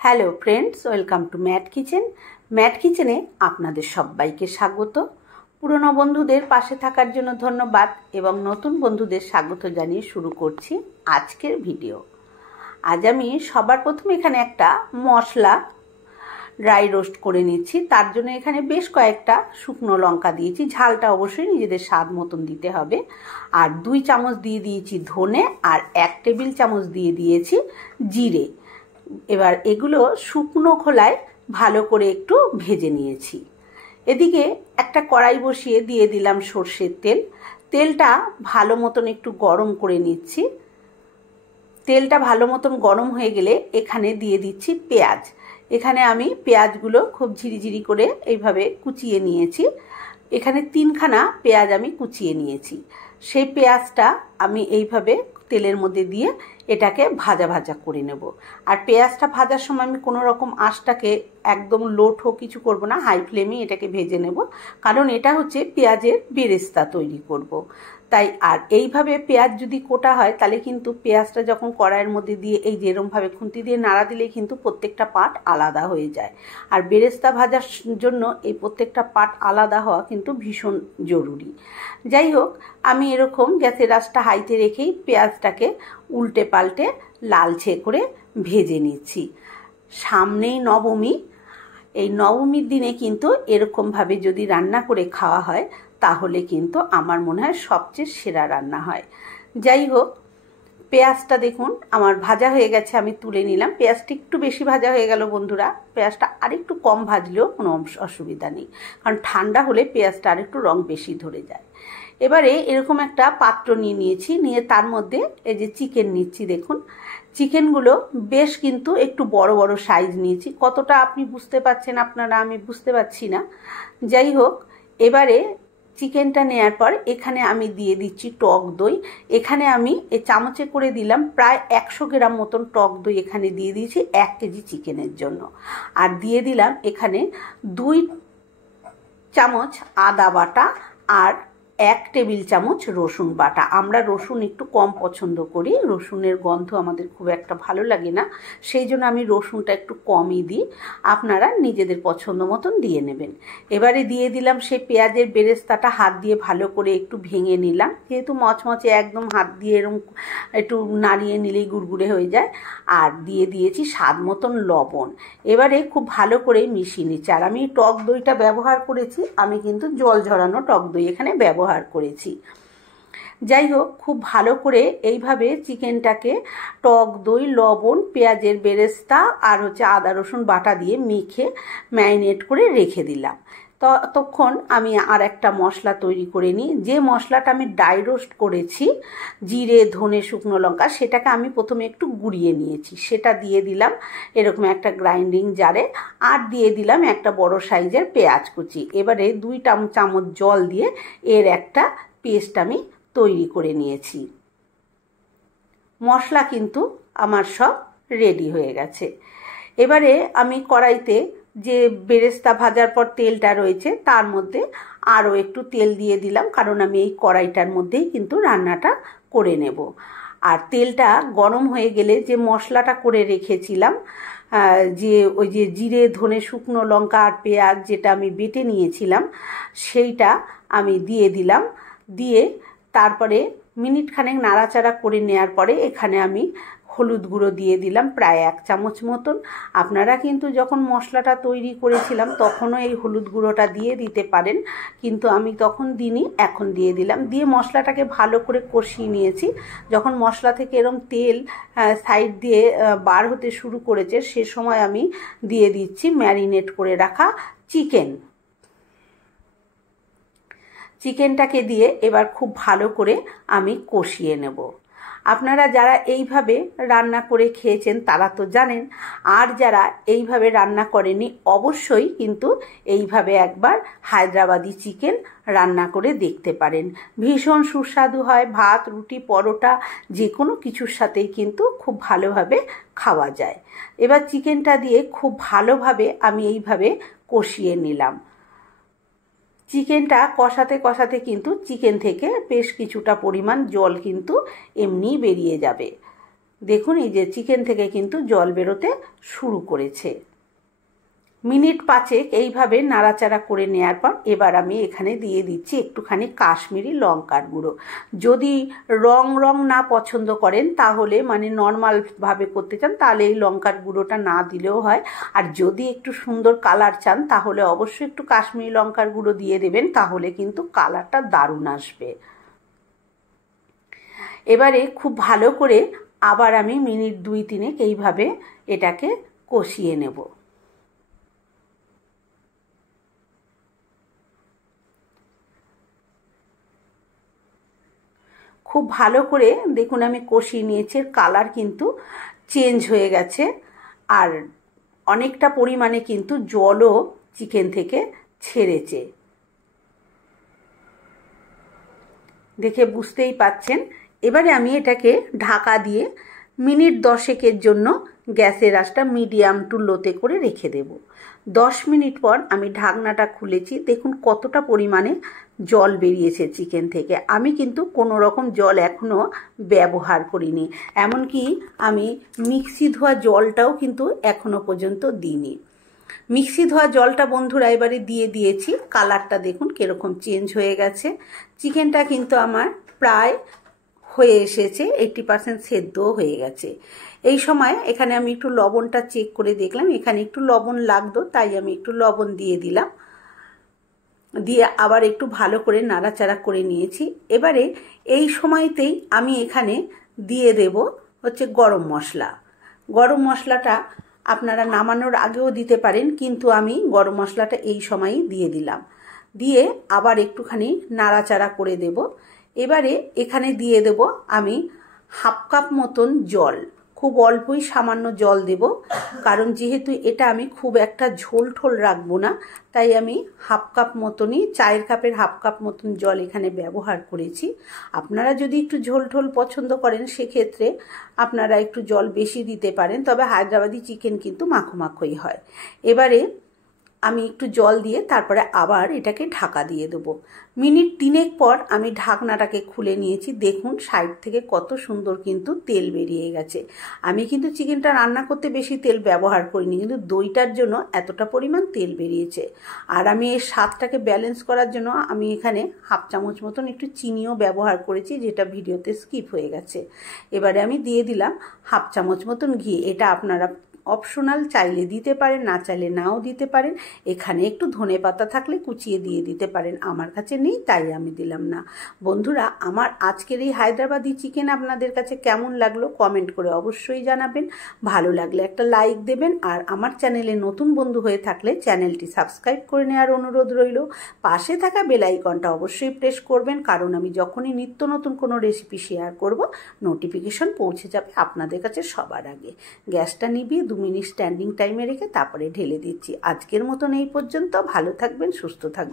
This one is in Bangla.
Hello friends, welcome to Mat Kitchen. Mat কিচেনে আপনাদের সবাইকে স্বাগত। পুরনো বন্ধুদের পাশে থাকার জন্য ধন্যবাদ এবং নতুন বন্ধুদের স্বাগত জানিয়ে শুরু করছি আজকের ভিডিও। আজ আমি সবার প্রথমে এখানে একটা মশলা ড্রাই রোস্ট করে নিচ্ছি। তার জন্য এখানে বেশ কয়েকটা শুকনো লঙ্কা দিয়েছি, ঝালটা অবশ্যই নিজেদের স্বাদ মতন দিতে হবে। আর 2 চামচ দিয়ে দিয়েছি ধনে, আর 1 টেবিল চামচ দিয়ে দিয়েছি জিরে। এবার এগুলো শুকনো খোলায় ভালো করে একটু ভেজে নিয়েছি। এদিকে একটা কড়াই বসিয়ে দিয়ে দিলাম সর্ষের তেল। তেলটা ভালো মতন একটু গরম করে নিচ্ছি। তেলটা ভালো মতন গরম হয়ে গেলে এখানে দিয়ে দিচ্ছি পেঁয়াজ। এখানে আমি পেঁয়াজগুলো খুব ঝিরিঝিরি করে এইভাবে কুচিয়ে নিয়েছি। এখানে 3খানা পেঁয়াজ আমি কুচিয়ে নিয়েছি। সেই পেঁয়াজটা আমি এইভাবে তেলের মধ্যে দিয়ে এটাকে ভাজা ভাজা করে নেব। আর পেঁয়াজটা ভাজার সময় আমি কোনো রকম আঁচটাকে একদম লো কিছু করব না, হাই ফ্লেমে এটাকে ভেজে নেব, কারণ এটা হচ্ছে পেঁয়াজের বেরেস্তা তৈরি করব। তাই আর এইভাবে পেঁয়াজ যদি কোটা হয় তাহলে কিন্তু পেঁয়াজটা যখন কড়াইয়ের মধ্যে দিয়ে এই যেরমভাবে খুন্তি দিয়ে নাড়া দিলে কিন্তু প্রত্যেকটা পার্ট আলাদা হয়ে যায়। আর বেরেস্তা ভাজার জন্য এই প্রত্যেকটা পার্ট আলাদা হওয়া কিন্তু ভীষণ জরুরি। যাই হোক, আমি এরকম গ্যাসের আঁচটা হাইতে রেখেই পেঁয়াজটাকে উল্টে পাল্টে লালচে করে ভেজে নিচ্ছি। সামনেই নবমী, এই নবমীর দিনে কিন্তু এরকমভাবে যদি রান্না করে খাওয়া হয় তাহলে কিন্তু আমার মনে হয় সবচেয়ে সেরা রান্না হয়। যাই হোক, পেঁয়াজটা দেখুন আমার ভাজা হয়ে গেছে, আমি তুলে নিলাম। পেঁয়াজটা একটু বেশি ভাজা হয়ে গেল বন্ধুরা, পেঁয়াজটা আরেকটু কম ভাজলেও কোনো অসুবিধা নেই, কারণ ঠান্ডা হলে পেঁয়াজটা আরেকটু রং বেশি ধরে যায়। এবারে এরকম একটা পাত্র নিয়েছি, নিয়ে তার মধ্যে এই যে চিকেন নিচ্ছি। দেখুন চিকেনগুলো বেশ কিন্তু একটু বড় বড় সাইজ নিয়েছি। কতটা আপনি বুঝতে পারছেন আপনারা, আমি বুঝতে পারছি না। যাই হোক, এবারে চিকেনটা নেওয়ার পর এখানে আমি দিয়ে দিচ্ছি টক দই। এখানে আমি এই চামচে করে দিলাম প্রায় 100 গ্রাম মতন টক দই এখানে দিয়ে দিয়েছি 1 কেজি চিকেনের জন্য। আর দিয়ে দিলাম এখানে 2 চামচ আদা বাটা আর 1 টেবিল চামচ রসুন বাটা। আমরা রসুন একটু কম পছন্দ করি, রসুনের গন্ধ আমাদের খুব একটা ভালো লাগে না, সেই জন্য আমি রসুনটা একটু কমই দিই। আপনারা নিজেদের পছন্দ মতন দিয়ে নেবেন। এবারে দিয়ে দিলাম সেই পেঁয়াজের বেরেস্তাটা, হাত দিয়ে ভালো করে একটু ভেঙে নিলাম, যেহেতু মচমচে একদম হাত দিয়ে এরকম একটু নাড়িয়ে নিলেই গুড়গুড়ে হয়ে যায়। আর দিয়ে দিয়েছি স্বাদ মতন লবণ। এবারে খুব ভালো করে মিশিয়ে নিচ্ছি। আর আমি টক দইটা ব্যবহার করেছি, আমি কিন্তু জল ঝরানো টক দই এখানে ব্যবহার করেছি। যাই হোক, খুব ভালো করে এইভাবে চিকেনটাকে টক দই, লবণ, পেঁয়াজের বেরেস্তা আর আদা রসুন বাটা দিয়ে মেখে ম্যারিনেট করে রেখে দিলাম। ততক্ষণ আমি আর একটা মশলা তৈরি করে নিই। যে মশলাটা আমি ড্রাই রোস্ট করেছি, জিরে, ধনে, শুকনো লঙ্কা, সেটাকে আমি প্রথমে একটু গুঁড়িয়ে নিয়েছি, সেটা দিয়ে দিলাম এরকম একটা গ্রাইন্ডিং জারে। আর দিয়ে দিলাম একটা বড় সাইজের পেঁয়াজ কুচি। এবারে 2 চামচ জল দিয়ে এর একটা পেস্ট আমি তৈরি করে নিয়েছি। মশলা কিন্তু আমার সব রেডি হয়ে গেছে। এবারে আমি কড়াইতে যে বেরেস্তা ভাজার পর তেলটা রয়েছে তার মধ্যে আরও একটু তেল দিয়ে দিলাম, কারণ আমি এই কড়াইটার মধ্যেই কিন্তু রান্নাটা করে নেব। আর তেলটা গরম হয়ে গেলে যে মশলাটা করে রেখেছিলাম, ওই যে জিরে, ধনে, শুকনো লঙ্কা আর পেঁয়াজ যেটা আমি বেটে নিয়েছিলাম, সেইটা আমি দিয়ে দিলাম। দিয়ে তারপরে মিনিটখানেক নাড়াচাড়া করে নেওয়ার পরে এখানে আমি হলুদ গুঁড়ো দিয়ে দিলাম প্রায় 1 চামচ মতন। আপনারা কিন্তু যখন মশলাটা তৈরি করেছিলাম তখনও এই হলুদ গুঁড়োটা দিয়ে দিতে পারেন, কিন্তু আমি তখন দিইনি, এখন দিয়ে দিলাম। দিয়ে মশলাটাকে ভালো করে কষিয়ে নিয়েছি। যখন মশলা থেকে এরকম তেল সাইড দিয়ে বার হতে শুরু করেছে, সে সময় আমি দিয়ে দিচ্ছি ম্যারিনেট করে রাখা চিকেনটাকে দিয়ে এবার খুব ভালো করে আমি কষিয়ে নেব। আপনারা যারা এইভাবে রান্না করে খেয়েছেন তারা তো জানেন, আর যারা এইভাবে রান্না করেনি অবশ্যই কিন্তু এইভাবে একবার হায়দ্রাবাদি চিকেন রান্না করে দেখতে পারেন। ভীষণ সুস্বাদু হয়, ভাত, রুটি, পরোটা যে কোনো কিছুর সাথেই কিন্তু খুব ভালোভাবে খাওয়া যায়। এবার চিকেনটা দিয়ে খুব ভালোভাবে আমি এইভাবে কষিয়ে নিলাম। চিকেনটা কষাতে কষাতে কিন্তু চিকেন থেকে বেশ কিছুটা পরিমাণ জল কিন্তু এমনিই বেরিয়ে যাবে। দেখুন এই যে চিকেন থেকে কিন্তু জল বেরোতে শুরু করেছে। মিনিট 5 এইভাবে নাড়াচাড়া করে নেওয়ার পর এবার আমি এখানে দিয়ে দিচ্ছি একটুখানি কাশ্মীরি লঙ্কার গুঁড়ো। যদি রং না পছন্দ করেন তাহলে মানে নর্মালভাবে করতে চান তাহলে এই লঙ্কার গুঁড়োটা না দিলেও হয়। আর যদি একটু সুন্দর কালার চান তাহলে অবশ্যই একটু কাশ্মীরি লঙ্কার গুঁড়ো দিয়ে দেবেন, তাহলে কিন্তু কালারটা দারুণ আসবে। এবারে খুব ভালো করে আবার আমি মিনিট 2-3 এইভাবে এটাকে কষিয়ে নেব। খুব ভালো করে দেখুন আমি কষিয়ে নিয়েছি, কালার কিন্তু চেঞ্জ হয়ে গেছে আর অনেকটা পরিমাণে কিন্তু জলও চিকেন থেকে ছেড়েছে, দেখে বুঝতেই পাচ্ছেন। এবারে আমি এটাকে ঢাকা দিয়ে মিনিট 10 জন্য গ্যাসের আঁচটা মিডিয়াম টু লোতে করে রেখে দেব। 10 মিনিট পর আমি ঢাকনাটা খুলেছি, দেখুন কতটা পরিমাণে জল বেরিয়েছে চিকেন থেকে। আমি কিন্তু কোনো রকম জল এখনও ব্যবহার করিনি, এমনকি আমি মিক্সি ধোয়া জলটাও কিন্তু এখনো পর্যন্ত দিইনি। মিক্সি ধোয়া জলটা বন্ধুরা এবারে দিয়ে দিয়েছি, কালারটা দেখুন কীরকম চেঞ্জ হয়ে গেছে। চিকেনটা কিন্তু আমার প্রায় হয়ে এসেছে, 80% সেদ্ধও হয়ে গেছে। এই সময় এখানে আমি একটু লবণটা চেক করে দেখলাম, এখানে একটু লবণ লাগতো তাই আমি একটু লবণ দিয়ে দিলাম, দিয়ে আবার একটু ভালো করে নাড়াচাড়া করে নিয়েছি। এবারে এই সময়তেই আমি এখানে দিয়ে দেব হচ্ছে গরম মশলা। গরম মশলাটা আপনারা নামানোর আগেও দিতে পারেন, কিন্তু আমি গরম মশলাটা এই সময়ই দিয়ে দিলাম, দিয়ে আবার একটুখানি নাড়াচাড়া করে দেব। এবারে এখানে দিয়ে দেব আমি হাফ কাপ মতন জল, খুব অল্পই সামান্য জল দেব, কারণ যেহেতু এটা আমি খুব একটা ঝোল ঠোল রাখবো না, তাই আমি হাফ কাপ মতনই, চায়ের কাপের হাফ কাপ মতন জল এখানে ব্যবহার করেছি। আপনারা যদি একটু ঝোল ঠোল পছন্দ করেন সেক্ষেত্রে আপনারা একটু জল বেশি দিতে পারেন, তবে হায়দ্রাবাদি চিকেন কিন্তু মাখো মাখোই হয়। এবারে আমি একটু জল দিয়ে তারপরে আবার এটাকে ঢাকা দিয়ে দেবো। মিনিট 3 পর আমি ঢাকনাটাকে খুলে নিয়েছি, দেখুন সাইড থেকে কত সুন্দর কিন্তু তেল বেরিয়ে গেছে। আমি কিন্তু চিকেনটা রান্না করতে বেশি তেল ব্যবহার করিনি, কিন্তু দইটার জন্য এতটা পরিমাণ তেল বেরিয়েছে। আর আমি এই স্বাদটাকে ব্যালেন্স করার জন্য আমি এখানে হাফ চামচ মতন একটু চিনিও ব্যবহার করেছি, যেটা ভিডিওতে স্কিপ হয়ে গেছে। এবারে আমি দিয়ে দিলাম হাফ চামচ মতন ঘি, এটা আপনারা অপশনাল, চাইলে দিতে পারেন, না চাইলে নাও দিতে পারেন। এখানে একটু ধনেপাতা থাকলে কুচিয়ে দিয়ে দিতে পারেন, আমার কাছে নেই তাই আমি দিলাম না। বন্ধুরা, আমার আজকের এই হায়দ্রাবাদি চিকেন আপনাদের কাছে কেমন লাগলো কমেন্ট করে অবশ্যই জানাবেন। ভালো লাগলে একটা লাইক দেবেন, আর আমার চ্যানেলে নতুন বন্ধু হয়ে থাকলে চ্যানেলটি সাবস্ক্রাইব করে নেওয়ার অনুরোধ রইল। পাশে থাকা বেল আইকনটা অবশ্যই প্রেস করবেন, কারণ আমি যখনই নিত্য নতুন কোনো রেসিপি শেয়ার করব নোটিফিকেশন পৌঁছে যাবে আপনাদের কাছে সবার আগে। গ্যাসটা নিভিয়ে 2 মিনিট স্ট্যান্ডিং টাইমে রেখে তারপরে ঢেলে দিচ্ছি। আজকের মতন এই পর্যন্ত, ভালো থাকবেন, সুস্থ থাকবেন।